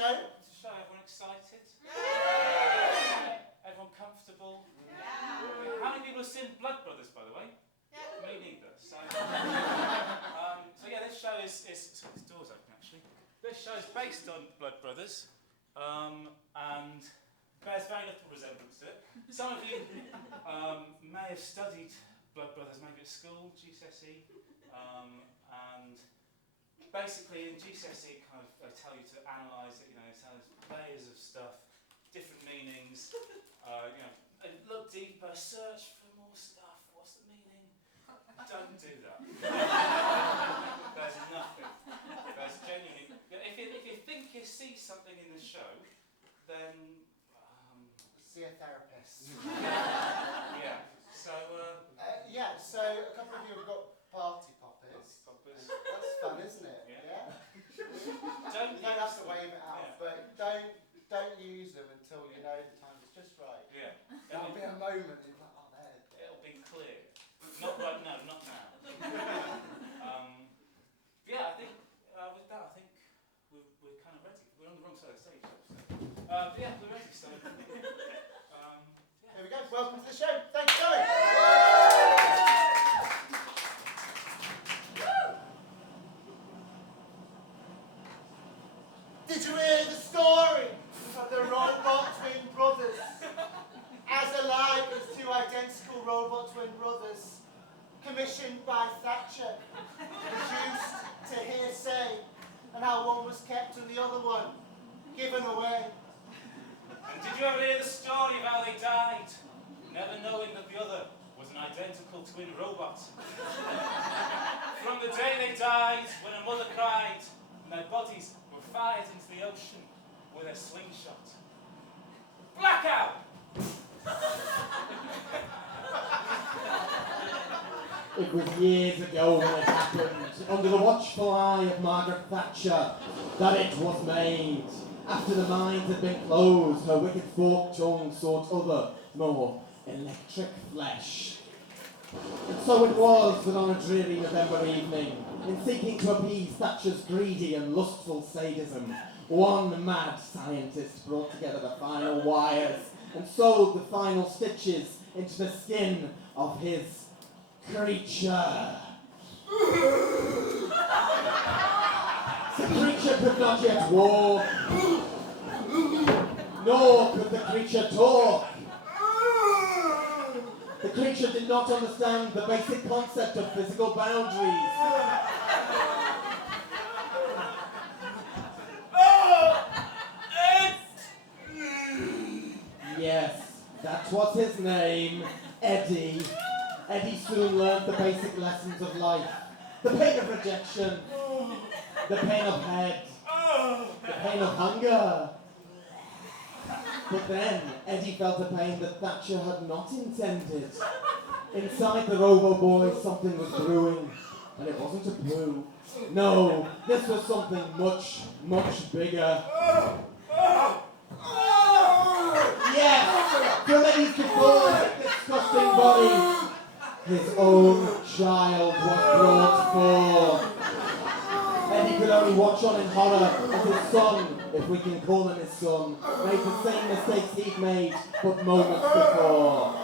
show? To show everyone excited. Yeah. Everyone comfortable. Yeah. How many people have seen Blood Brothers, by the way? Yeah. Me neither. So yeah, this show is sorry, this door's open actually. This show is based on Blood Brothers, and bears very little resemblance to it. Some of you may have studied Blood Brothers maybe at school, GCSE, and basically in GCSE kind of they tell you to analyse it, it tells layers of stuff, different meanings, and look deeper, search for more stuff, what's the meaning? Don't do that. There's nothing. There's genuinely, if you think you see something in the show, then see a therapist. yeah. So so a couple of you have got party poppers. That's fun, isn't it? Yeah. You don't have to wave it out, but don't use them until you know the time is just right. Yeah. There'll be a moment you're like, oh, there. It'll be clear. Not right now, not now. I think with that, I think we're kind of ready. We're on the wrong side of the stage. We're ready. So, Here we go. Welcome to the show. Thanks for coming. Did you hear the story of the robot twin brothers? As alike as two identical robot twin brothers, commissioned by Thatcher, reduced to hearsay, and how one was kept and the other one given away. And did you ever hear the story of how they died, never knowing that the other was an identical twin robot? From the day they died, when a mother cried, and their bodies were fired into the ocean with a slingshot. Blackout! It was years ago when it happened, under the watchful eye of Margaret Thatcher, that it was made. After the mind had been closed, her wicked forked tongue sought other, more electric flesh. And so it was that on a dreary November evening, in seeking to appease Thatcher's greedy and lustful sadism, one mad scientist brought together the final wires and sewed the final stitches into the skin of his creature. The creature could not yet walk, nor could the creature talk. The creature did not understand the basic concept of physical boundaries. Yes, that was his name, Eddie. Eddie soon learned the basic lessons of life. The pain of rejection, the pain of head, the pain of hunger. But then, Eddie felt a pain that Thatcher had not intended. Inside the Robo-Boy, something was brewing, and it wasn't a brew. No, this was something much, much bigger. Yes, from Eddie's deformed, disgusting body, his own child was brought forth. Eddie could only watch on in horror as his son, if we can call him his son, made the same mistakes he'd made but moments before.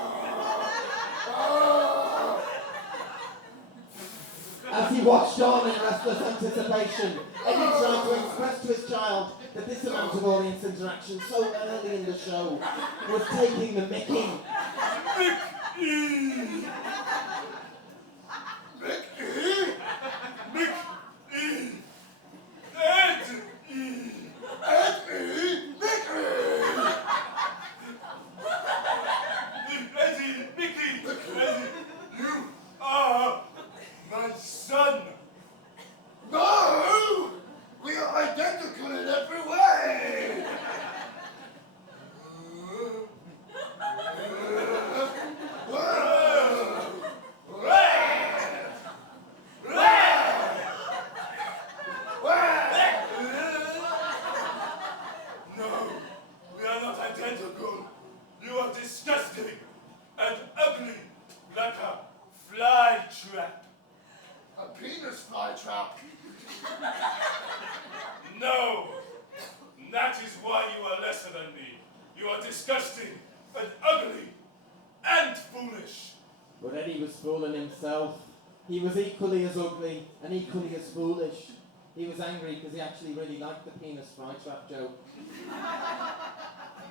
As he watched on in restless anticipation, Eddie tried to express to his child that this amount of audience interaction so early in the show was taking the mickey. My son! No! We are identical in every way! disgusting and ugly and foolish. But Eddie was fooling himself. He was equally as ugly and equally as foolish. He was angry because he actually really liked the penis fry trap joke.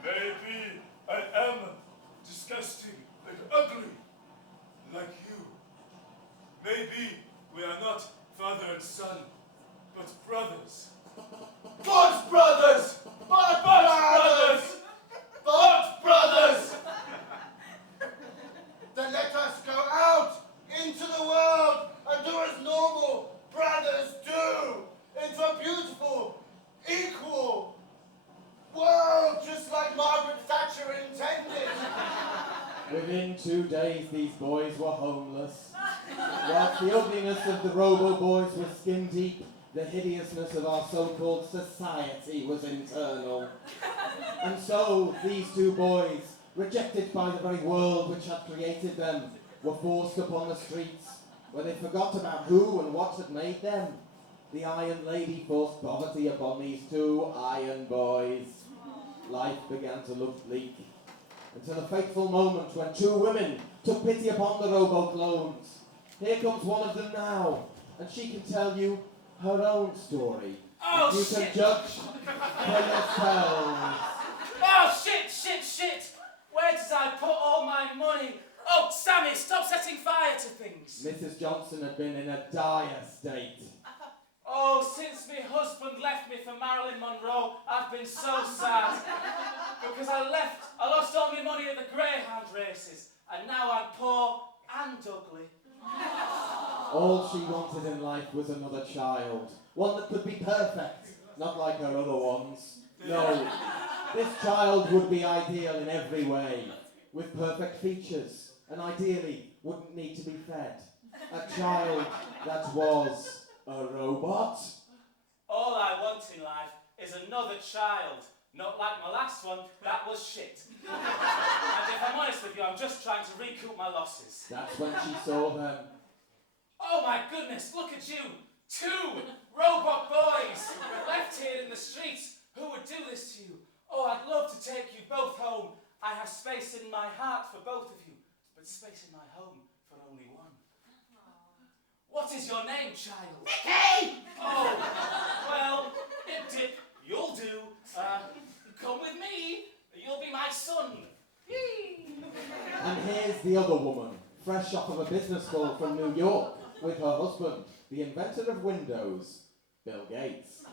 Maybe I am disgusting and ugly, like you. Maybe we are not father and son, but brothers. God's brothers! But brothers! But brothers! Then let us go out into the world and do as normal brothers do, into a beautiful, equal world, just like Margaret Thatcher intended. Within 2 days, these boys were homeless. Whilst the ugliness of the robo-boys was skin deep, the hideousness of our so-called society was internal. And so, these 2 boys, rejected by the very world which had created them, were forced upon the streets, where they forgot about who and what had made them. The Iron Lady forced poverty upon these 2 iron boys. Life began to look bleak, until a fateful moment when 2 women took pity upon the robo-clones. Here comes one of them now, and she can tell you her own story. Oh, You shit. can judge for yourselves. Oh, shit! Where did I put all my money? Oh, Sammy, stop setting fire to things. Mrs. Johnson had been in a dire state. Oh, since my husband left me for Marilyn Monroe, I've been so sad. Because I lost all my money at the greyhound races, and now I'm poor and ugly. All she wanted in life was another child, one that could be perfect, not like her other ones. No, this child would be ideal in every way, with perfect features, and ideally wouldn't need to be fed. A child that was a robot. All I want in life is another child. Not like my last one, that was shit. And if I'm honest with you, I'm just trying to recoup my losses. That's when she saw them. Oh my goodness, look at you! 2 robot boys left here in the streets. Who would do this to you? Oh, I'd love to take you both home. I have space in my heart for both of you, but space in my home for only one. What is your name, child? Mickey! Oh, well, Dip, you'll do. Come with me. You'll be my son. Yee. And here's the other woman, fresh off of a business call from New York, with her husband, the inventor of Windows, Bill Gates.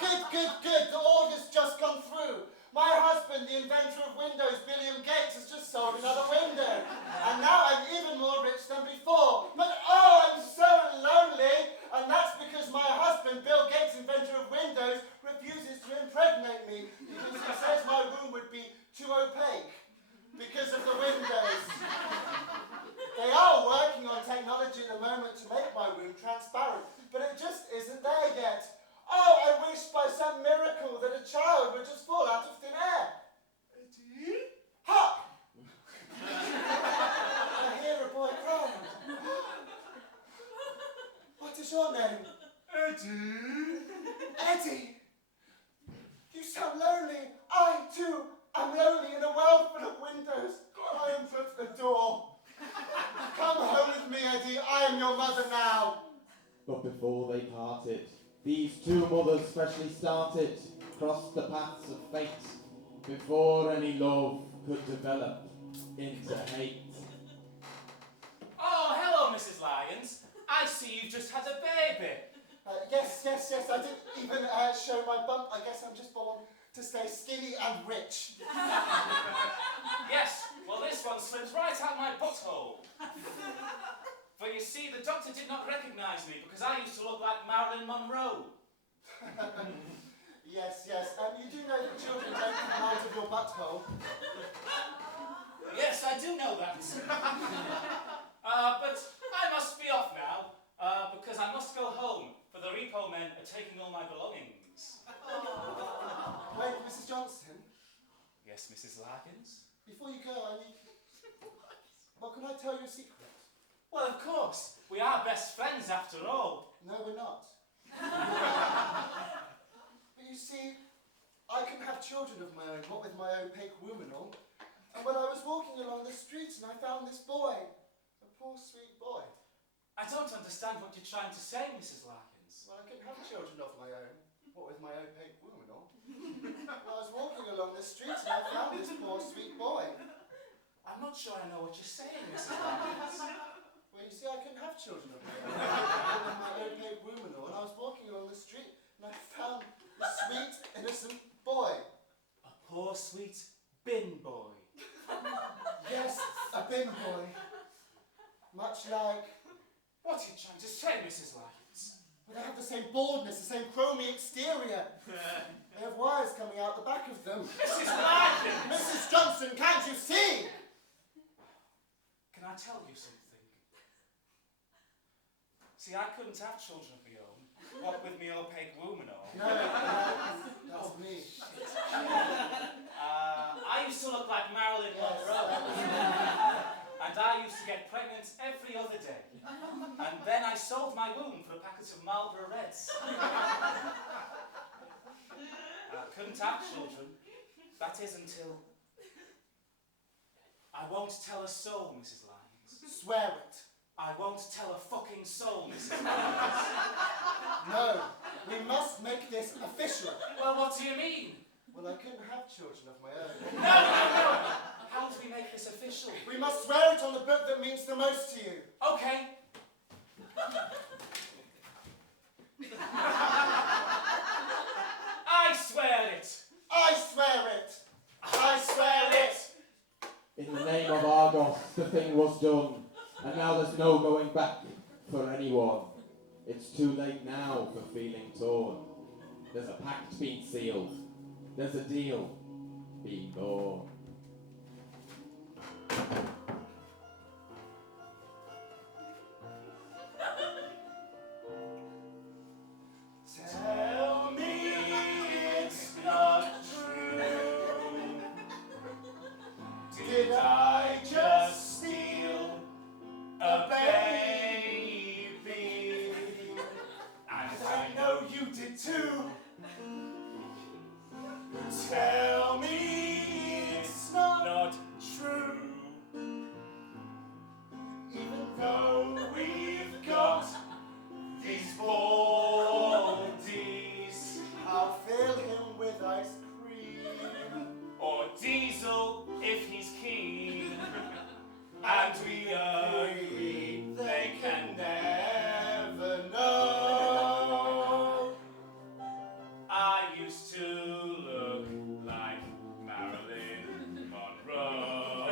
Good. The order's just gone through. My husband, the inventor of Windows, William Gates, has just sold another window. And now I'm even more rich than before. But oh, I'm so lonely. And that's because my husband, Bill Gates, inventor of Windows, refuses to impregnate me because he says my room would be too opaque because of the windows. They are working on technology at the moment to make my room transparent, but it just isn't there yet. Oh, I wish by some miracle that a child would just fall out of thin air. Eddie? Ha! I hear a boy crying. What is your name? Eddie? Eddie! You sound lonely. I, too, am lonely in a world full of windows. I am at the door. Come home with me, Eddie. I am your mother now. But before they parted, these 2 mothers freshly started, crossed the paths of fate, before any love could develop into hate. Oh, hello, Mrs. Lyons. I see you've just had a baby. Yes. I didn't even show my bump. I guess I'm just born to stay skinny and rich. Yes, well, this one slips right out my butthole. For you see, the doctor did not recognise me because I used to look like Marilyn Monroe. Yes. You do know that children don't come out of your butthole. Yes, I do know that. But I must be off now, because I must go home, for the repo men are taking all my belongings. Wait, Mrs. Johnson, Yes, Mrs. Larkins? before you go, I need... Well, can I tell you a secret? Well, of course. We are best friends after all. No, we're not. But you see, I can have children of my own, what with my opaque womb and all. And when I was walking along the street and I found this boy, a poor sweet boy. I don't understand what you're trying to say, Mrs. Larkins. Well, I can have children of my own, what with my opaque womb and all. And I was walking along the street and I found this poor sweet boy. I'm not sure I know what you're saying, Mrs. Larkins. Well, you see, I can have children of my own, what with my opaque womb and all. And I was walking along the street and I found a sweet, innocent boy. A poor, sweet bin boy. Yes, a bin boy. Much like... What are you trying to say, Mrs. Larkins? But they have the same baldness, the same chromy exterior. They have wires coming out the back of them. Mrs. Larkins! Mrs. Johnson, can't you see? Can I tell you something? See, I couldn't have children of my own, what with me opaque womb and all. No, that's me. I used to look like Marilyn Yes. Monroe. And I used to get pregnant every other day. And then I sold my womb for a packet of Marlboro Reds. I couldn't have children. That is until... I won't tell a soul, Mrs. Lyons. Swear it. I won't tell a fucking soul, Mrs. Lyons. No, we must make this official. Well, what do you mean? Well, I couldn't have children of my own. No! How do we make this official? We must swear it on the book that means the most to you. Okay. I swear it! I swear it. I swear it. In the name of Argos, the thing was done, and now there's no going back for anyone. It's too late now for feeling torn. There's a pact being sealed. There's a deal being born. Tell me it's not true. Did I just steal a baby? And I know you did too. Tell me it's not true. Even though we've got these baldies, I'll fill him with ice cream. or diesel if he's keen, and we agree they can never know. I used to look like Marilyn Monroe.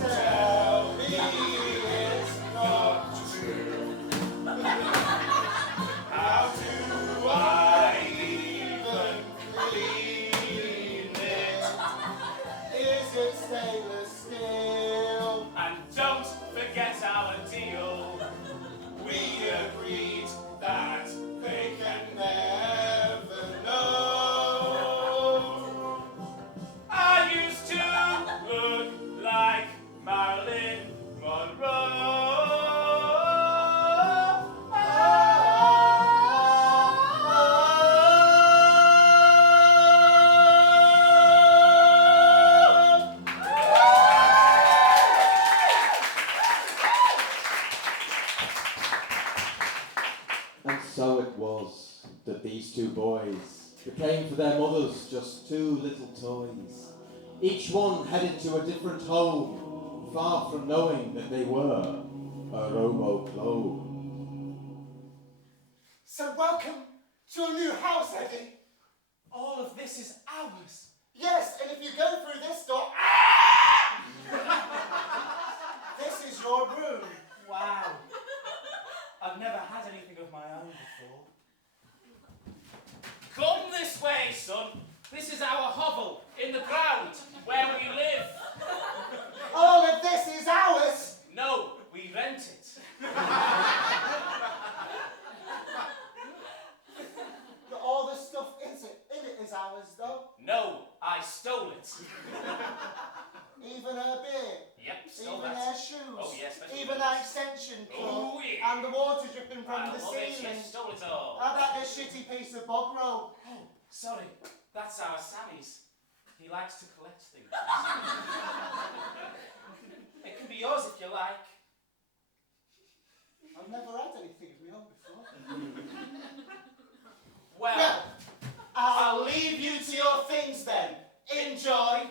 Tell me it's not true. How do I even clean it? Is it stainless steel? And don't forget our deal. We agreed that they can never know. I used to look like Marilyn Monroe. And so it was that these two boys became for their mothers just two little toys. Each one headed to a different home, far from knowing that they were a robo-clone. So welcome to a new house, Eddie. All of this is ours. Yes, and if you go through this door, this is your room. Wow. I've never had anything of my own before. Come this way, son. This is our hovel in the ground where we live. All of this is ours. No, we rent it. All the stuff in it is ours, though. No, I stole it. Even her beer. Yep, stole Even that. her shoes. Oh, yes, that's Even right. her extension cord. Oh, yeah. And the water dripping dripping from the Well, they ceiling. stole it all. How about this shitty piece of bog roll? Oh, sorry. That's our Sammy's. He likes to collect things. It can be yours if you like. I've never had anything of my own before. Well, I'll leave you to your things then. Enjoy.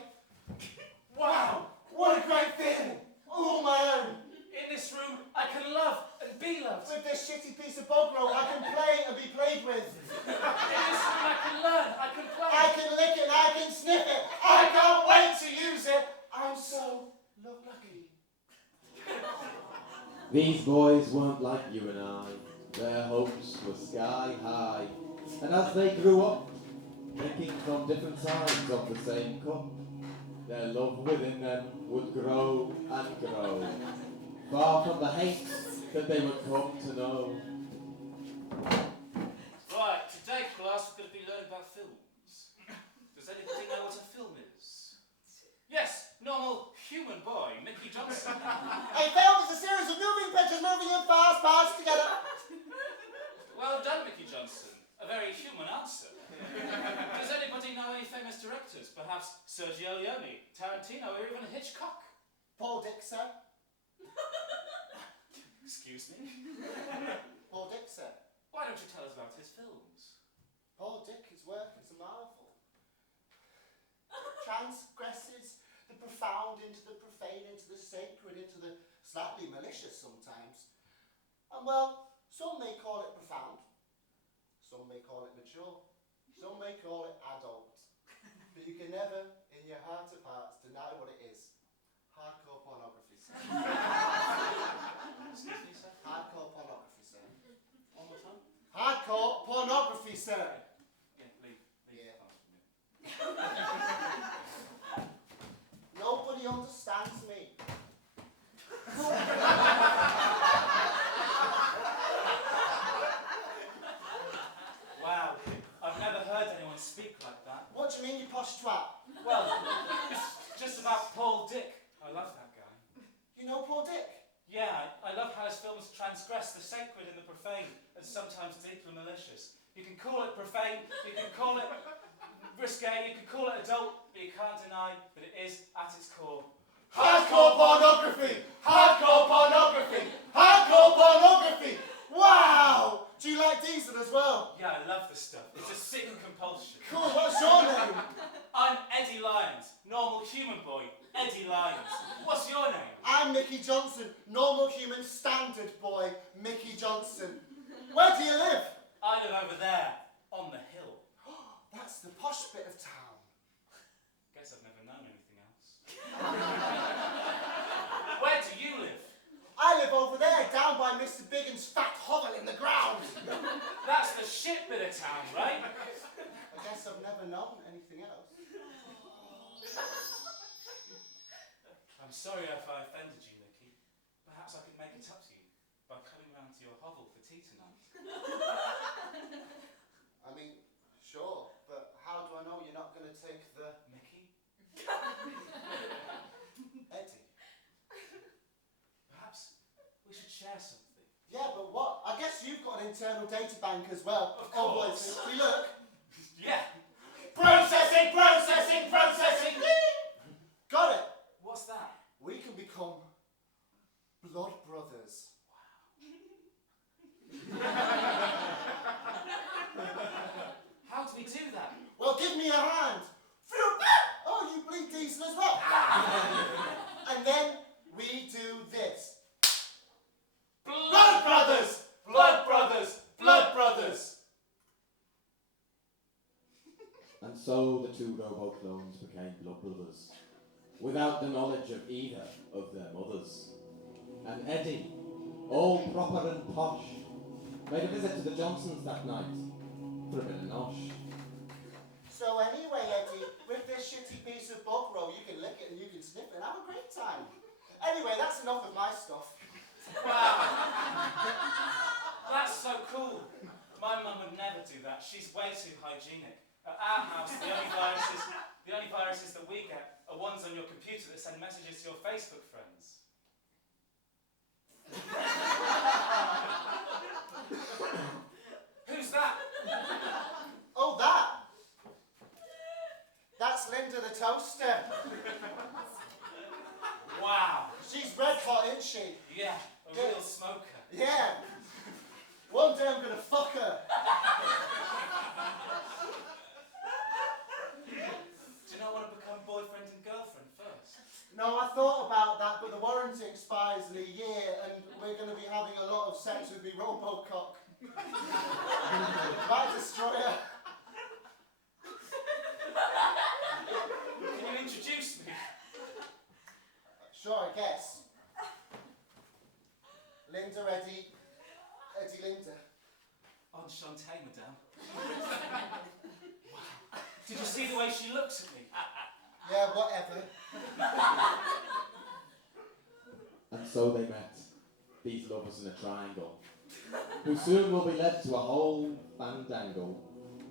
wow. What a great feeling. All my own. In this room, I can love and be loved. With this shitty piece of bog roll, I can play and be played with. In this room, I can learn, I can play. I can lick it, I can sniff it. I can't wait to use it. I'm so lucky. These boys weren't like you and I. Their hopes were sky high. And as they grew up, drinking from different sides of the same cup, their love within them would grow and grow, far from the hate that they would come to know. Right, today, class, we're going to be learning about films. Does anybody know what a film is? Yes, normal human boy, Mickey Johnson. A film is a series of moving pictures moving in fast parts together. Well done, Mickey Johnson. A very human answer. Does anybody know any famous directors? Perhaps Sergio Leone, Tarantino, or even Hitchcock? Paul Dixon. Excuse me? Paul Dixon. Why don't you tell us about his films? Paul Dick, his work is a marvel. Transgresses the profound into the profane, into the sacred, into the slightly malicious sometimes. And well, some may call it profound, some may call it mature, some may call it adult. But you can never, in your heart of hearts, deny what it is. Hardcore pornography, sir. Excuse me, sir? Hardcore pornography, sir. One more time? Hardcore pornography, sir. Yeah, leave. Yeah. the house with me. Nobody understands me. Wow, I've never heard anyone speak like that. What do you mean, you posh twat? Well, it's just about Paul Dick. I love that guy. You know Paul Dick? Yeah, I love how his films transgress the sacred and the profane, and sometimes deeply malicious. You can call it profane, you can call it risque, you can call it adult, but you can't deny that it is, at its core, Hardcore pornography! Hardcore pornography! Hardcore pornography! Wow! Do you like Diesel as well? yeah, I love this stuff. It's a sick compulsion. Cool, what's your name? I'm Eddie Lyons, normal human boy, Eddie Lyons. What's your name? I'm Mickey Johnson, normal human standard boy, Mickey Johnson. Where do you live? I live over there, on the hill. That's the posh bit of town. Guess I've never known anything else. Where do you live? I live over there, down by Mr. Biggin's fat hovel in the ground. That's the shit bit of town, right? I guess I've never known anything else. I'm sorry if I offended you, Mickey. Perhaps I could make it up to you by coming round to your hovel for tea tonight. I mean, sure, but how do I know you're not going to take the Mickey? Eddie? Perhaps we should share something. Yeah, but what? I guess you've got an internal data bank as well. Of Oh, boy, course. so we look. Yeah. Processing, processing, processing. Got it. What's that? We can become blood brothers. How do we do that? Well, give me a hand. Oh, you bleed Diesel as well. And then we do this. Blood brothers! Blood brothers! Blood brothers! And so the two robo-clones became blood brothers, without the knowledge of either of their mothers. And Eddie, all proper and posh, made a visit to the Johnsons that night for a bit of nosh. So anyway, Eddie, with this shitty piece of bog roll, you can lick it and you can sniff it and have a great time. Anyway, that's enough of my stuff. Wow. That's so cool. My mum would never do that. She's way too hygienic. At our house, the only viruses that we get are ones on your computer that send messages to your Facebook friends. toaster. Wow. She's red hot, isn't she? Yeah, a real smoker. Yeah. One day I'm gonna fuck her. Do you not want to become boyfriend and girlfriend first? No, I thought about that, but the warranty expires in a year, and we're going to be having a lot of sex with me Robocock. Might destroy her. Can you introduce me? Sure, I guess. Linda, Eddie, Linda. Enchanté, madame. Wow. Did you see the way she looks at me? Yeah, whatever. And so they met, these lovers in a triangle, who soon will be led to a whole fandangle.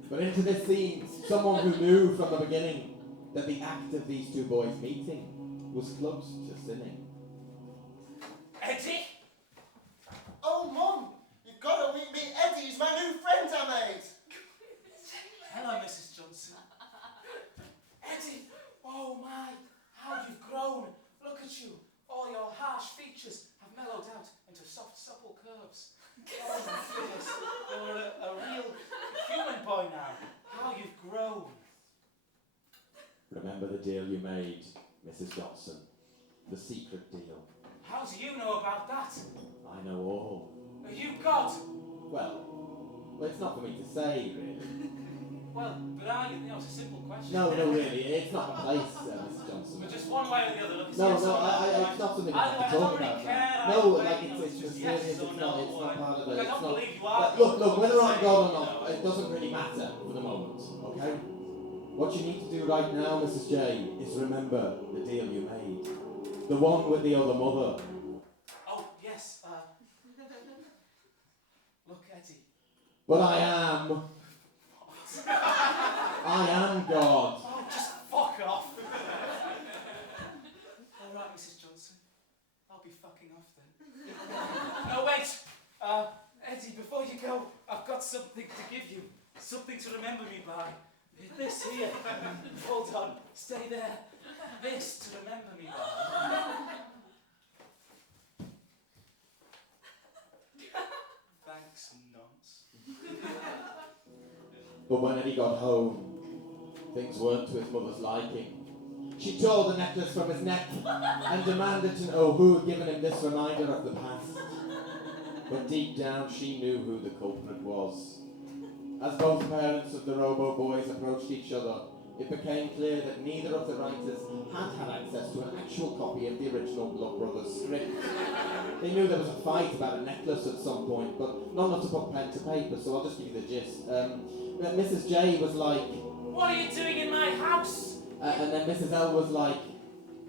But into this scene, someone who knew from the beginning that the act of these two boys meeting was close to sinning. Eddie? Oh, Mum, you've got to meet me. Eddie, he's my new friend I made. Hello, Mrs. Johnson. Eddie, oh my, how you've grown. Look at you. All your harsh features have mellowed out into soft, supple curves. Oh my goodness, you're a real human boy now. How you've grown. Remember the deal you made, Mrs. Johnson? The secret deal. How do you know about that? I know all. Are you God? Well, it's not for me to say, really. Well, but are you? It's a simple question. No, really, it's not my place, Mrs. Johnson. But just one way or the other. Look, it's No, yes or it's not something we have to I talk don't really about. care. No, either way, like you know, it's just mysterious, yes or it's no, not part of it. Look, I It's don't not. believe you are. Look, whether I'm Say God or no. not, it doesn't really matter for the moment, okay? What you need to do right now, Mrs. J, is remember the deal you made. The one with the other mother. Oh, yes, look, Eddie. But I am God. Oh, just fuck off. All right, Mrs. Johnson. I'll be fucking off then. No, wait. Eddie, before you go, I've got something to give you. Something to remember me by. This here. Hold on. Stay there. This to remember me by. Thanks, nonce. But when Eddie got home, things weren't to his mother's liking. She tore the necklace from his neck and demanded to know who had given him this reminder of the past. But deep down, she knew who the culprit was. As both parents of the Robo Boys approached each other, it became clear that neither of the writers had access to an actual copy of the original Blood Brothers script. They knew there was a fight about a necklace at some point, but not enough to put pen to paper, so I'll just give you the gist. Mrs. J was like, What are you doing in my house? and then Mrs. L was like,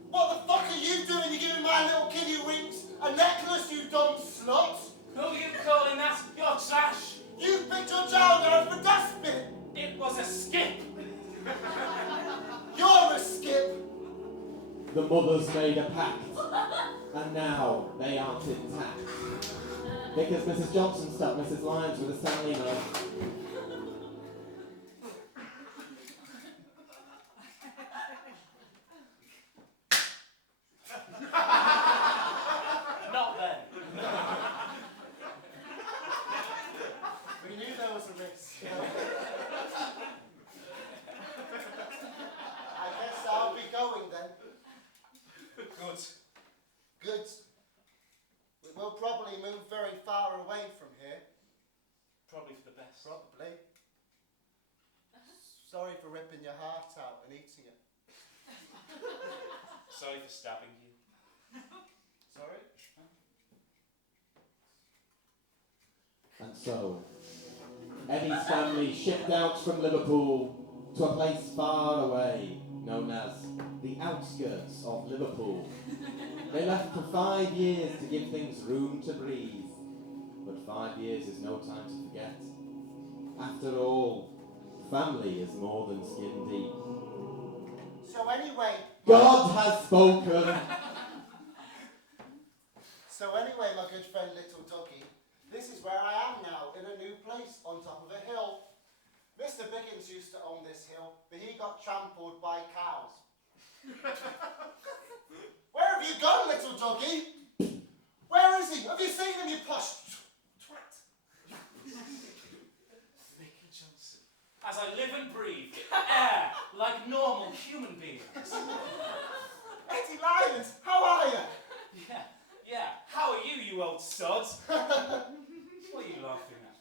What the fuck are you doing? You're giving my little kiddie winks a necklace, you dumb slut. Who are you calling that? You're trash. You picked your child out of a dustbin. It was a skip. You're a skip. the mothers made a pact, and now they aren't intact. Because Mrs. Johnson stuck Mrs. Lyons with a Stanley knife. Not then. We knew there was a risk. I guess I'll be going then. Good. Good. We will probably move very far away from here. Probably for the best. Probably. Sorry for ripping your heart out and eating it. Sorry for stabbing you. Sorry? And so, Eddie's family shipped out from Liverpool to a place far away, known as the outskirts of Liverpool. They left for 5 years to give things room to breathe. But 5 years is no time to forget. After all, family is more than skin deep. So anyway, God has spoken. my good friend Little Doggy, this is where I am now, in a new place on top of a hill. Mr. Biggins used to own this hill, but he got trampled by cows. Where have you gone, little doggy? Where is he? Have you seen him, you posh twat? Mickey Johnson. As I live and breathe, air like normal human beings. Eddie Lyons, how are you? Yeah. How are you, you old sod? What are you laughing at?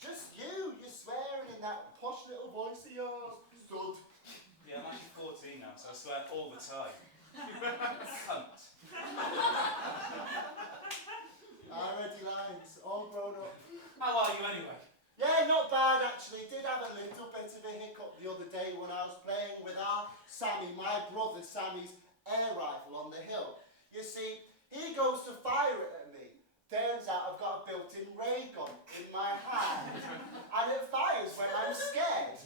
Just you. You're swearing in that posh little voice of yours. Stud. Yeah, I'm actually 14 now, so I swear all the time. Cunt. I'm Eddie Lyons, all grown up. How are you anyway? Yeah, not bad actually. Did have a little bit of a hiccup the other day when I was playing with our Sammy, my brother Sammy's air rifle on the hill. You see, he goes to fire it at me. Turns out I've got a built-in ray gun in my hand, and it fires when I'm scared.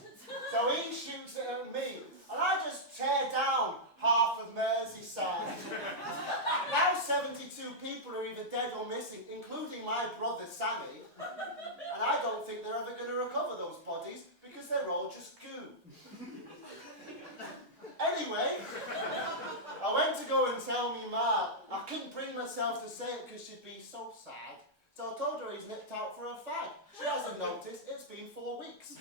So he shoots it at me, and I just tear down half of Merseyside. Now 72 people are either dead or missing, including my brother Sammy, and I don't think they're ever going to recover those bodies because they're all just goo. Anyway, I went to go and tell me ma. I couldn't bring myself to say it because she'd be so sad. So I told her he's nipped out for a fag. She hasn't noticed. It's been 4 weeks.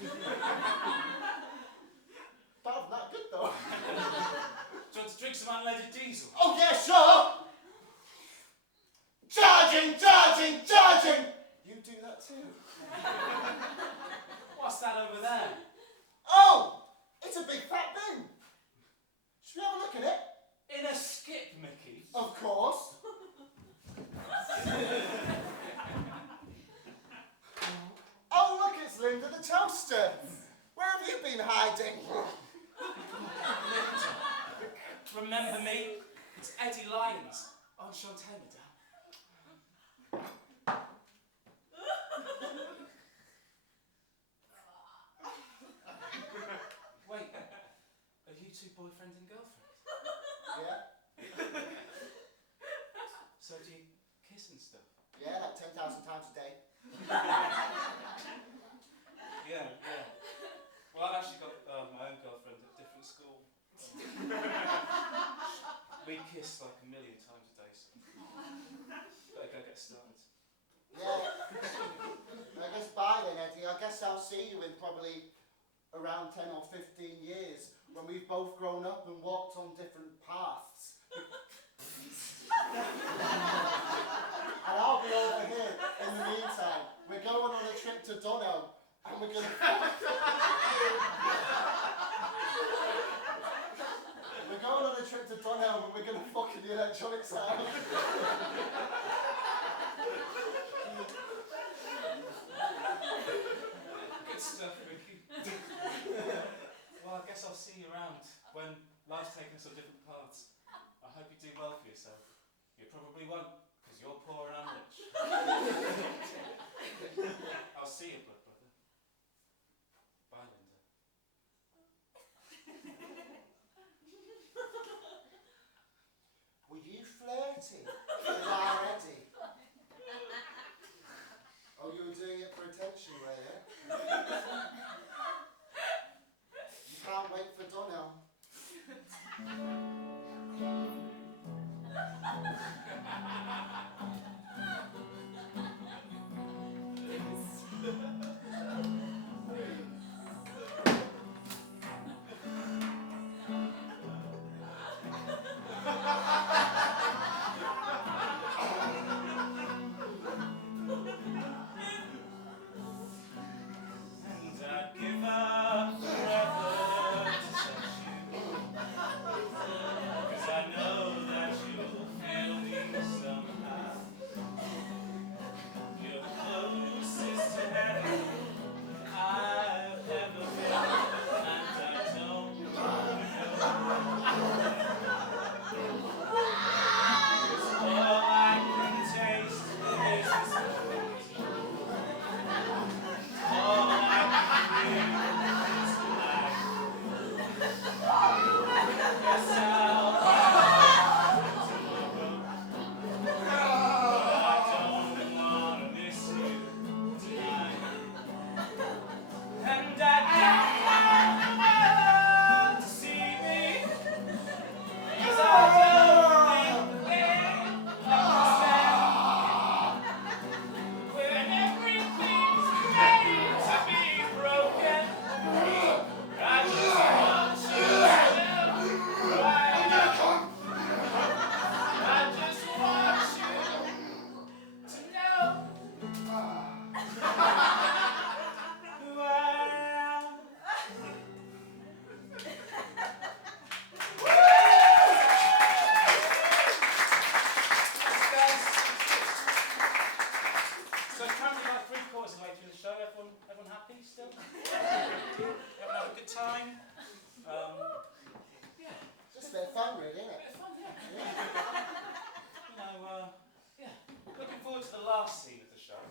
Apart from that, good though. Do you want to drink some unleaded diesel? Oh yeah, sure. Charging, charging, charging. You do that too. What's that over there? Oh, it's a big fat bin. Should we have a look at it? In a skip, Mickey. Of course. Oh look, it's Linda the toaster. Where have you been hiding? Remember me? It's Eddie Lyons. Enchanté, madame. Wait, are you two boyfriend and girlfriend? Yeah, So do you kiss and stuff? yeah, like 10,000 times a day. Yeah. Well, I've actually got my own girlfriend at a different school. We kiss like 1 million times a day, so better go get started. Yeah. I guess bye then, Eddie. I guess I'll see you in probably around 10 or 15 years when we've both grown up and walked on different paths. And I'll be over here in the meantime. We're going on a trip to Dunelm and we're going to... We're going on a trip to Dunelm and we're going to fuck in the electronics house. Good stuff, Mickey. Well, I guess I'll see you around when life's taking us on different paths. I hope you do well for yourself. You probably won't, because you're poor and I'm rich. I'll see you, blood brother. Bye, Linda. Were you flirting with our Eddie? Oh, you were doing it for attention, were you? You can't wait for Dunelm. happy still? You having a good time? Yeah. Just a bit of fun, really, isn't it? Bit of fun, yeah. You know, yeah. Looking forward to the last scene of the show.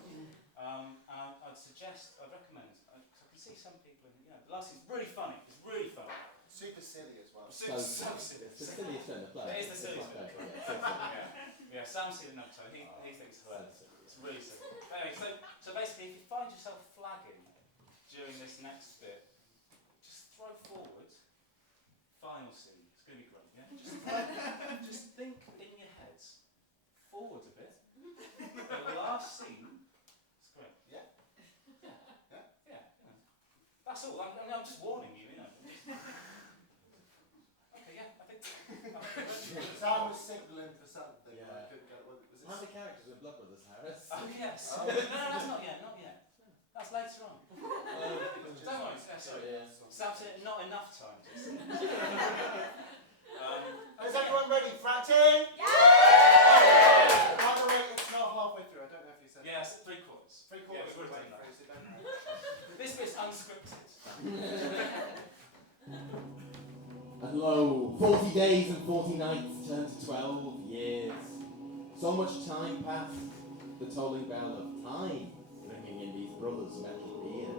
I'd recommend, because I can see some people, the last scene's really funny. It's really funny. Super silly as well. So silly. It's the silliest in the play. It is the silliest It's bit. like, so silly. Yeah, Sam's seen it enough time. He thinks it's hilarious. It's really silly. Anyway, so basically, if you find yourself flagging during this next bit, just throw forward. Final scene. It's going to be great, yeah? Just think in your heads. Forward a bit. The last scene. It's great. Yeah. Yeah. That's all. I'm just warning you, Okay, yeah, I think. Because I was signalling for something. Yeah. And I couldn't get it. Was it How many characters in Blood Brothers, Harris? Oh, yes. Oh. No, that's not yet. That's later on. Don't worry, sorry. Yeah. Sam said not enough time. Just. Is everyone ready? Fratty? Yeah! By the way, it's not halfway through. I don't know if you said Yes, 3/4. Three-quarters Yeah, we've of the way already done through, so don't worry. This bit's unscripted. And lo, 40 days and 40 nights turned to 12 years. So much time passed, the tolling bell of time ringing in these brothers' metal ears.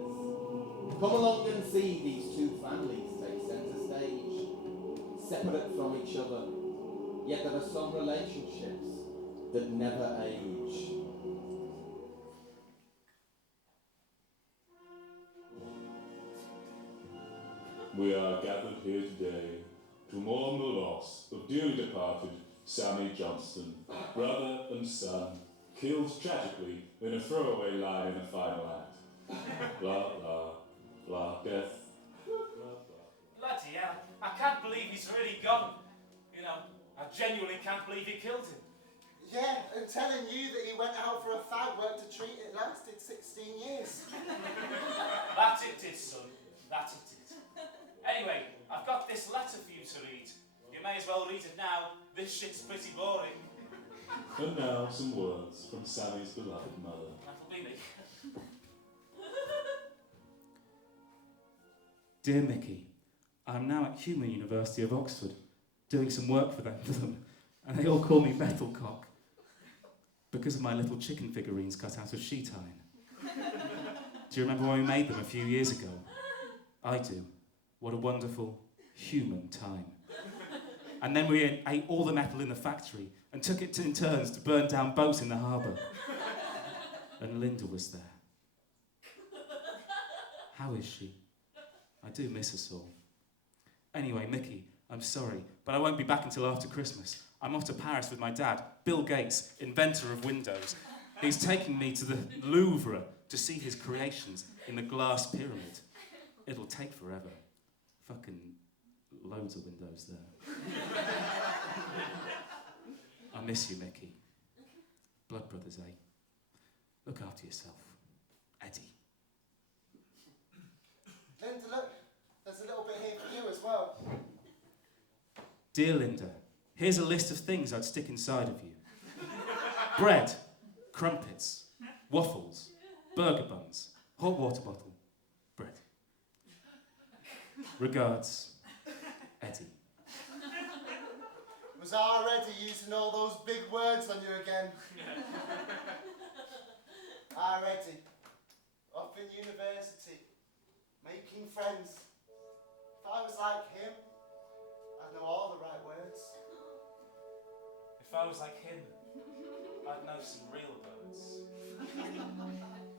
Come along and see these two families take centre stage, separate from each other, yet there are some relationships that never age. We are gathered here today to mourn the loss of dearly departed Sammy Johnston, brother and son, killed tragically in a throwaway line in the final act. Blah, blah, blah, death. Blah, blah. Bloody hell, I can't believe he's really gone. I genuinely can't believe he killed him. Yeah, and telling you that he went out for a fag work to treat it lasted 16 years. That it did, son. That it did. Anyway, I've got this letter for you to read. You may as well read it now. This shit's pretty boring. And now some words from Sammy's beloved mother. That'll be me. Dear Mickey, I'm now at Human University of Oxford, doing some work for them, and they all call me Metalcock because of my little chicken figurines cut out of sheet iron. Do you remember when we made them a few years ago? I do. What a wonderful human time. And then we ate all the metal in the factory and took it in turns to burn down boats in the harbour. And Linda was there. How is she? I do miss us all. Anyway, Mickey, I'm sorry, but I won't be back until after Christmas. I'm off to Paris with my dad, Bill Gates, inventor of Windows. He's taking me to the Louvre to see his creations in the glass pyramid. It'll take forever. Fucking loads of windows there. I miss you, Mickey. Blood Brothers, eh? Look after yourself. Eddie. Linda, look, there's a little bit here for you as well. Dear Linda, here's a list of things I'd stick inside of you. Bread, crumpets, waffles, burger buns, hot water bottle, bread. Regards, Eddie. Was I already using all those big words on you again? Already. Up in university, making friends. If I was like him, I'd know all the right words. If I was like him, I'd know some real birds.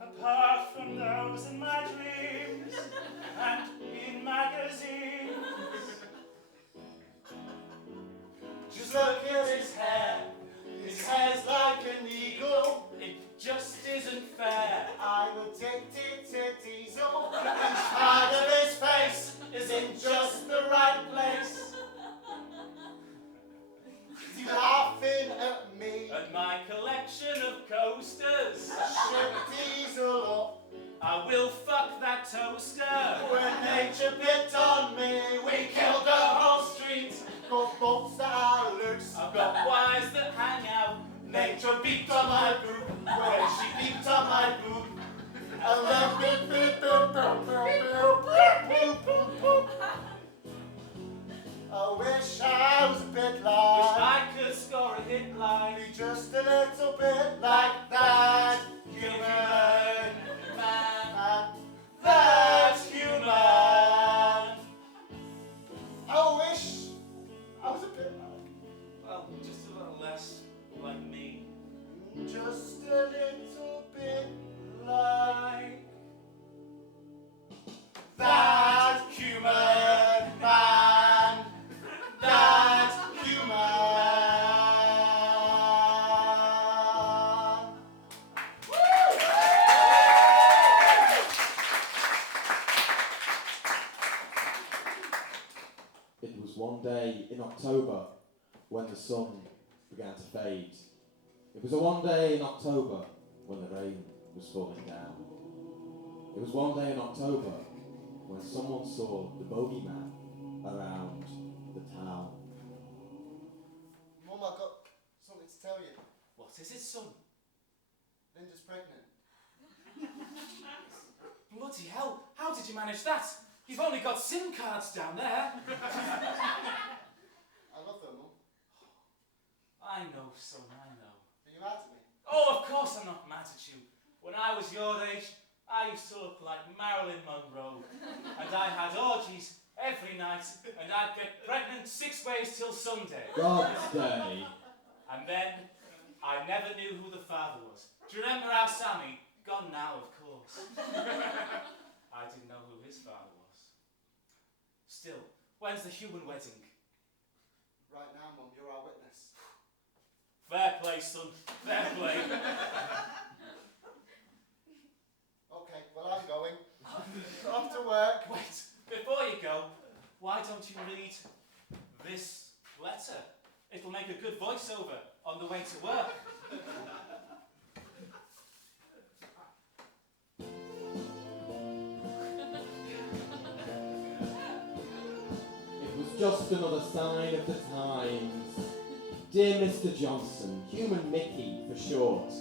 Apart from those in my dreams and in magazines. Just look at his hair. His hair's like an eagle. It just isn't fair. I'm addicted to diesel. Each part of his face is in just the right place. You laughing at me? At my collection of coasters. Shut diesel up. I will fuck that toaster. When nature bit on me, We killed the whole street. got bolts that are loose. I've got wires that hang out. Nature beeped on my boob. When she beeped on my boob, I love it, beep, beep, beep. day in October when the sun began to fade. It was a one day in October when the rain was falling down. It was one day in October when someone saw the bogeyman around the town. Mum, I've got something to tell you. What is it, son? Linda's pregnant. Bloody hell, how did you manage that? You've only got SIM cards down there. I love her, Mum. I know, son, I know. Are you mad at me? Oh, of course I'm not mad at you. When I was your age, I used to look like Marilyn Monroe. And I had orgies every night, and I'd get pregnant 6 ways till Sunday. God's day. And then, I never knew who the father was. Do you remember our Sammy? Gone now, of course. I didn't know who his father was. Still, when's the human wedding? Right now, Mum, you're our witness. Fair play, son. Fair play. Okay, well, I'm going. Off to work. Wait, before you go, why don't you read this letter? It'll make a good voiceover on the way to work. It was just another sign of the times. Dear Mr. Johnson, Human Mickey for short,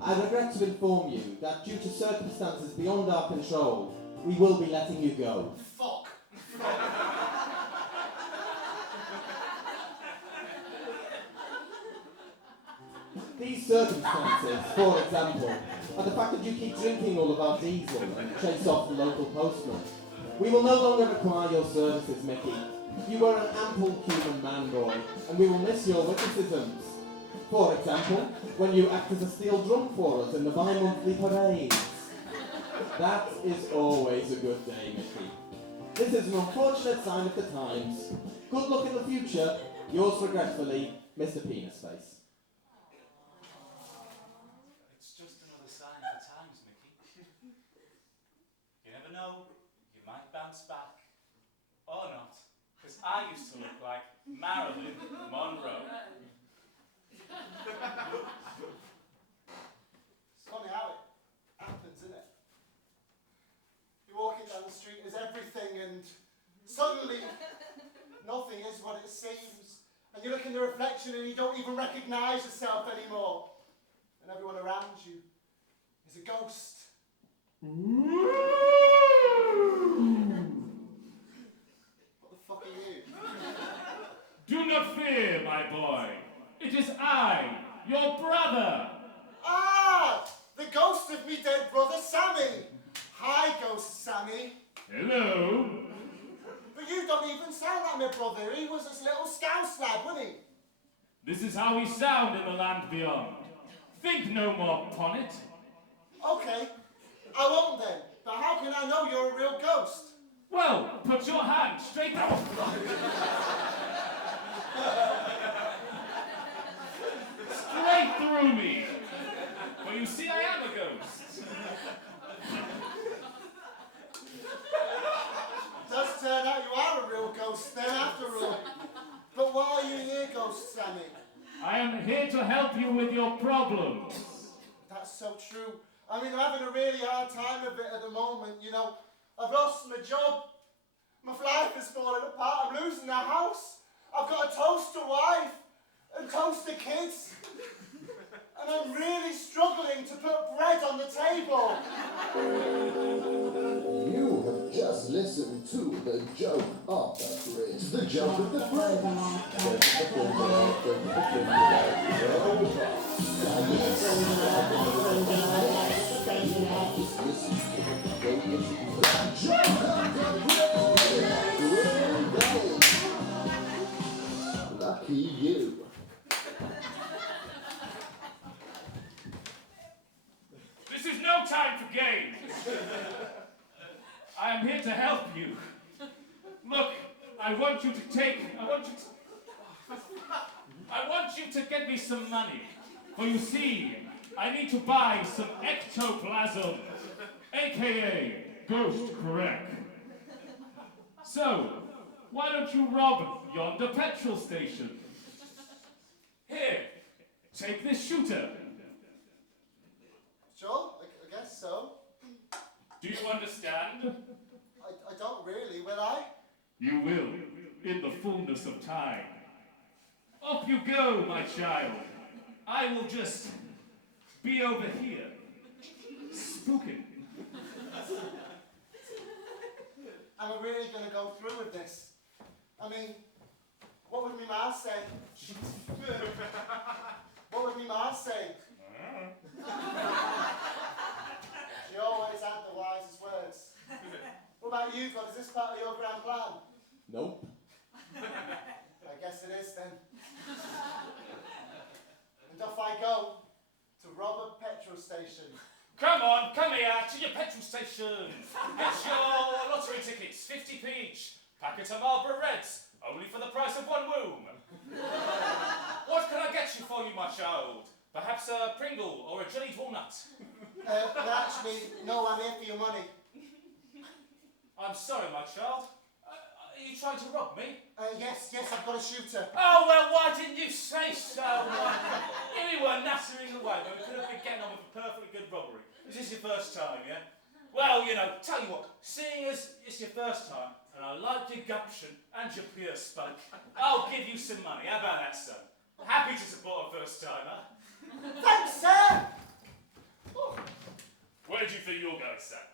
I regret to inform you that due to circumstances beyond our control, we will be letting you go. Fuck. These circumstances, for example, are the fact that you keep drinking all of our diesel and chase off the local postman. We will no longer require your services, Mickey. You were an ample human man, boy, and we will miss your witticisms. For example, when you act as a steel drum for us in the bi-monthly parades. That is always a good day, Mickey. This is an unfortunate sign of the times. Good luck in the future. Yours regretfully, Mr. Penis Face. It's just another sign of the times, Mickey. You never know, you might bounce back. Or not. Because I used to look like Marilyn Monroe. It's funny how it happens, isn't it? You're walking down the street as everything, and suddenly nothing is what it seems. And you look in the reflection and you don't even recognise yourself anymore. And everyone around you is a ghost. What the fuck are you? Do not fear, my boy. It is I, your brother. Ah! The ghost of me dead brother Sammy! Hi, Ghost Sammy. Hello. But you don't even sound like my brother. He was this little scouse lad, wasn't he? This is how we sound in the land beyond. Think no more upon it. Okay, I won't then. But how can I know you're a real ghost? Well, put your hand straight up. Straight through me. For you see, I am a ghost. Does turn out you are a real ghost then, after all. But why are you here, Ghost Sammy? I am here to help you with your problems. That's so true. I mean, I'm having a really hard time of it at the moment, you know. I've lost my job. My life is falling apart. I'm losing the house. I've got a toaster wife and toaster kids. And I'm really struggling to put bread on the table. You have just listened to the joke of the fridge. The joke of the fridge. Lucky you. This is no time for games. I am here to help you. Look, I want you to get me some money. For you see, I need to buy some ectoplasm, aka ghost crack. So, Why don't you rob yonder petrol station? Here, take this shooter. Sure, I guess so. Do you understand? I don't really, will I? You will, in the fullness of time. Off you go, my child. I will just be over here, spooking. Am I really going to go through with this? I mean, what would me ma say? What would me ma say? She always had the wisest words. What about you, God? Is this part of your grand plan? Nope. I guess it is then. And off I go to rob a petrol station. Come on, come here to your petrol station. Get your lottery tickets, 50p each. Packet of Marlboro Reds, only for the price of one womb. What can I get you for you, my child? Perhaps a Pringle or a jellied walnut? But actually, no, I'm here for your money. I'm sorry, my child. Are you trying to rob me? Yes, I've got a shooter. Oh, well, why didn't you say so? Here we were nattering away when we could have been getting on with a perfectly good robbery. Is this your first time, yeah? Well, you know, tell you what, seeing as it's your first time, and I like your gumption and your pure spunk, I'll give you some money. How about that, son? Happy to support a first-timer. Thanks, sir! Where do you think you're going, son?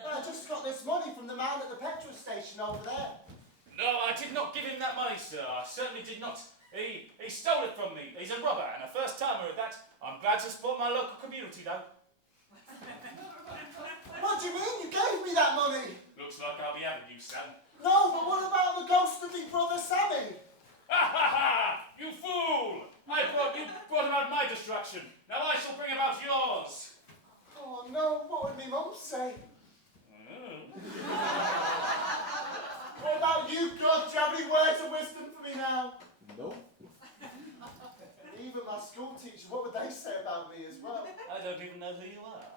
Well, I just got this money from the man at the petrol station over there. No, I did not give him that money, sir. I certainly did not. He stole it from me. He's a robber and a first-timer at that. I'm glad to support my local community, though. What do you mean? You gave me that money? Looks like I'll be having you, son. No, but what about the ghost of me brother Sammy? Ha ha ha! You fool! You brought about my destruction. Now I shall bring about yours. Oh no, what would me mum say? What about you, God? Do you have any words of wisdom for me now? Nope. Even my school teacher, what would they say about me as well? I don't even know who you are.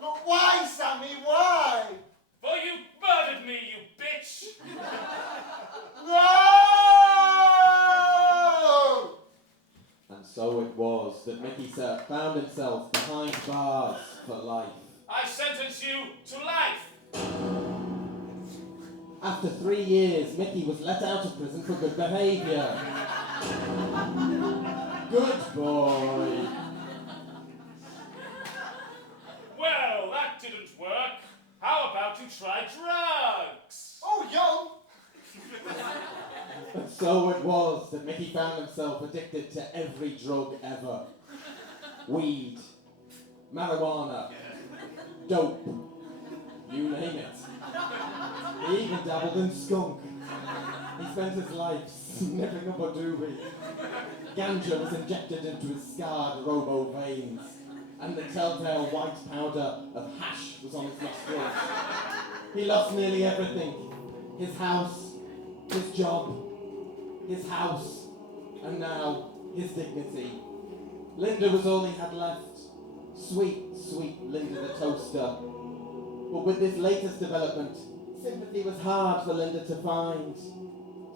But why, Sammy, why? For you murdered me, you bitch! No! And so it was that Mickey Sir found himself behind bars for life. I sentence you to life! After 3 years, Mickey was let out of prison for good behaviour. Good boy. Well, that didn't work. How about you try drugs? Oh, young! And so it was that Mickey found himself addicted to every drug ever. Weed, marijuana, dope, you name it. He even dabbled in skunk. He spent his life sniffing up a doobie. Ganja was injected into his scarred robo veins, and the telltale white powder of hash was on his nostrils. He lost nearly everything. His house, his job, his house, and now his dignity. Linda was all he had left. Sweet, sweet Linda the toaster. But with this latest development, sympathy was hard for Linda to find.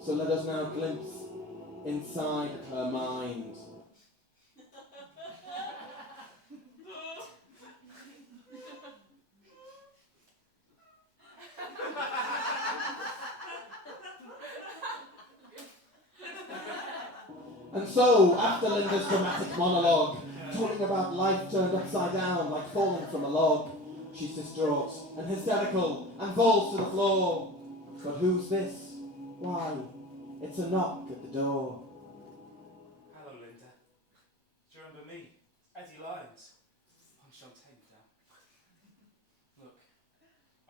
So let us now glimpse inside her mind. And so, after Linda's dramatic monologue, talking about life turned upside down like falling from a log, she's distraught and hysterical and falls to the floor. But who's this? Why, it's a knock at the door. Hello, Linda. Do you remember me? Eddie Lyons. I'm Shantae now. Look,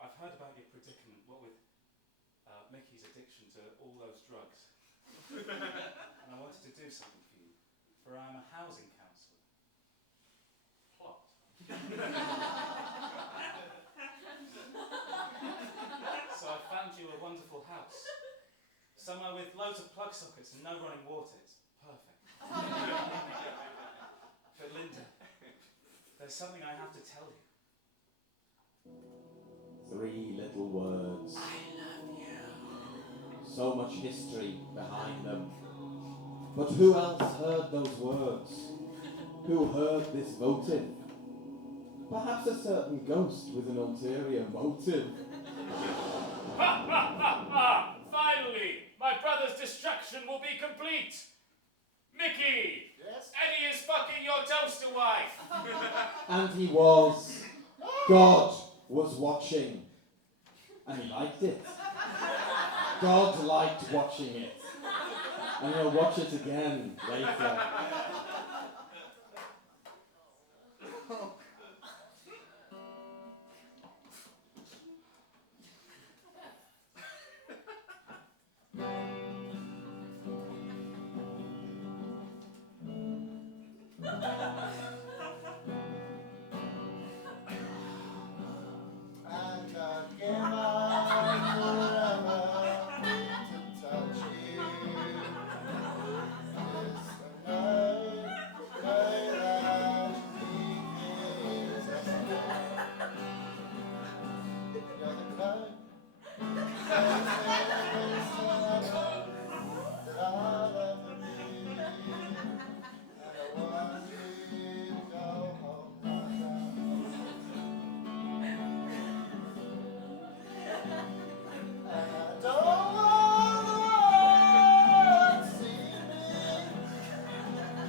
I've heard about your predicament, what with Mickey's addiction to all those drugs. And I wanted to do something for you, for I'm a housing counsellor. Plot. So I found you a wonderful house. Somewhere with loads of plug sockets and no running water. It's perfect. But Linda, there's something I have to tell you. 3 little words. I love you. So much history behind them. But who else heard those words? Who heard this votive? Perhaps a certain ghost with an ulterior motive. Ha ha ha ha! Finally, my brother's destruction will be complete. Mickey! Yes? Eddie is fucking your toaster wife! And he was. God was watching. And he liked it. God liked watching it. And he'll watch it again later. And I'd give up forever to touch you. Yes, I know that he is a You're the close, that I'll ever be. And I want you to go home right now. I don't want to see me,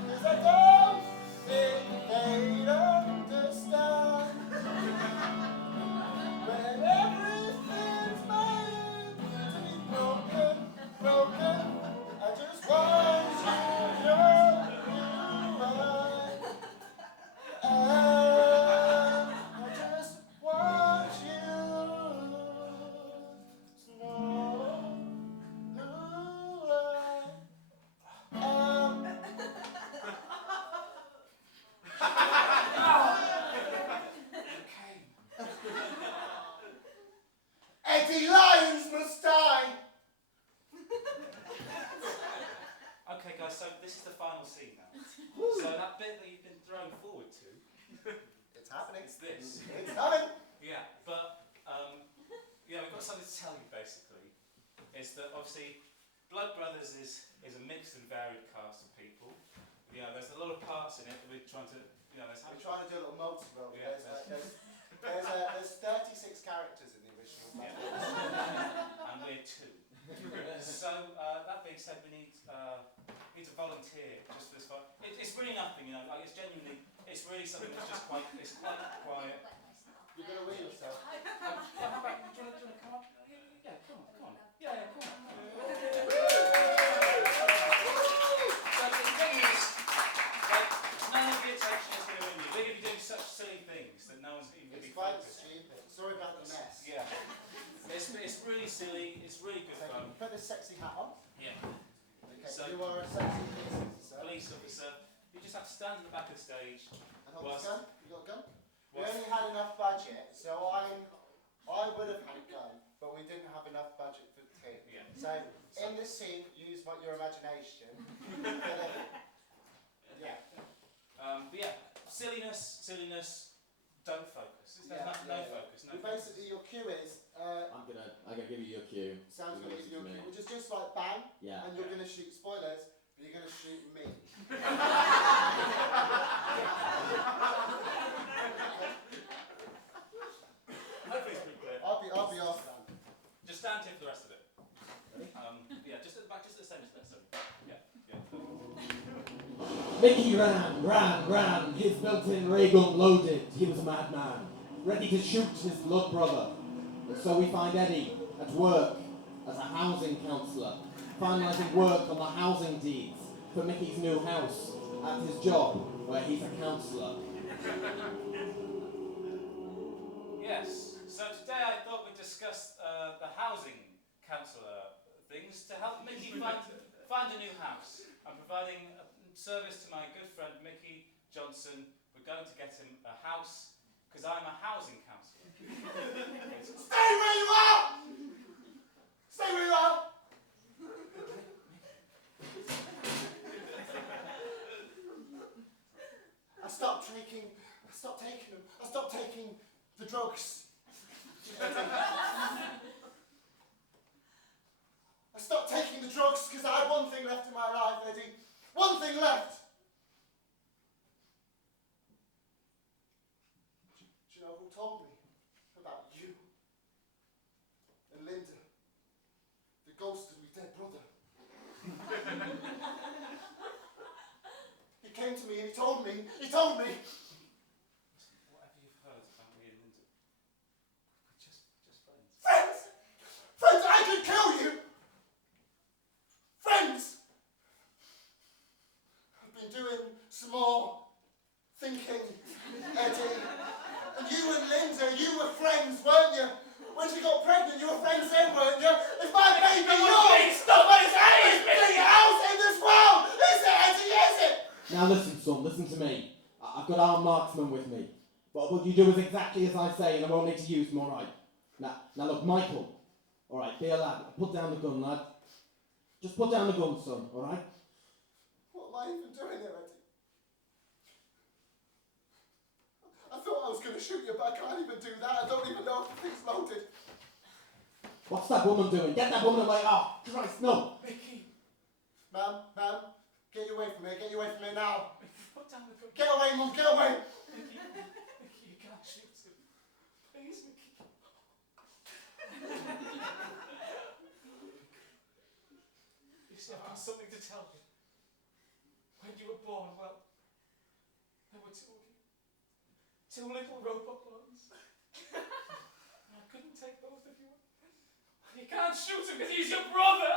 'cause I don't think they'd understand when everything's made to be broken, broken. I just want you to know I just want you to know who I am. Eddie Lyons must die. Okay, guys, so this is the final scene now. So that bit that you've been thrown forward to, It's happening. it's this. It's coming. Yeah, but yeah, we've got something to tell you basically. Is that obviously Blood Brothers is a mixed and varied cast of people. You know, there's a lot of parts in it that we're trying to, you know, We're trying to do a little multi-role. Yeah, There's 36 characters in the original. Yeah. And we're 2. So that being said, we need to volunteer just for this fight. It's really nothing, you know. Like it's genuinely, it's really something that's just quite, it's quite quiet. You're gonna wheel yourself. How about do you want to come up? Yeah, come on. Yeah, come on. So the thing is, like, none of the attention is going to win you. We're going to be doing such silly things that no one's even going to be It's quite focused. stupid. Sorry about the mess. Yeah. It's really silly. It's really good Thank fun. you. Put this sexy hat on. Yeah. Okay. So- You are a sexy police officer. Police officer. You just have to stand at the back of the stage. And hold this gun. You got a gun? We Whilst- only had enough budget, so I would have had a gun, but we didn't have enough budget for the team. Yeah. So in this scene, use your imagination. Yeah. But yeah, silliness. Don't focus. There's no focus. No But focus. basically, your cue is I'm gonna give you your cue. sounds You're like gonna your listen to cue, me. which is just like bang, Yeah. and you're going to shoot spoilers, but you're going to shoot me. Hopefully it's pretty clear. I'll be off then. Just stand here for the rest of it. Yeah, just at the back, just at the centre there. Sorry. Yeah. Mickey ran. His built-in ray gun loaded. He was a madman, ready to shoot his blood brother. So we find Eddie at work as a housing counsellor, finalising work on the housing deeds for Mickey's new house at his job, where he's a counsellor. Yes. So today I thought we'd discuss the housing counsellor things to help Mickey find a new house. I'm providing a service to my good friend Mickey Johnson. We're going to get him a house because I'm a housing counsellor. Stay where you are! Stay where you are! I stopped taking them. I stopped taking the drugs. I stopped taking the drugs because I had one thing left in my life, Eddie. One thing left. Do you know who told me about you and Linda, the ghost of my dead brother? He came to me and he told me. Whatever you've heard about me and Linda, we're just friends. Friends! Friends, I could kill you! Friends! I've been doing some more thinking, Eddie. And you and Linda, you were friends, weren't you? When she got pregnant, you were friends then, weren't you? Is my baby yours? Stop it! Anything else in this world? Is it, Eddie? Is it? Now listen, son, listen to me. I've got our marksman with me. But what you do is exactly as I say, and I won't need to use them, alright? Now look, Michael. Alright, be a lad. Put down the gun, lad. Just put down the gun, son, alright? What am I even doing here, Eddie? I thought I was going to shoot you, but I can't even do that. I don't even know if the thing's loaded. What's that woman doing? Get that woman away! Oh, Christ, no! Mickey, Ma'am, get you away from here. Get you away from here now. put down the gun. Get away, Mum, get away. Mickey, you can't shoot him. Please, Mickey. You see, I've got something to tell you. When you were born, well, there were two of you. Two little robot ones. I couldn't take both of you. You can't shoot him because he's your brother!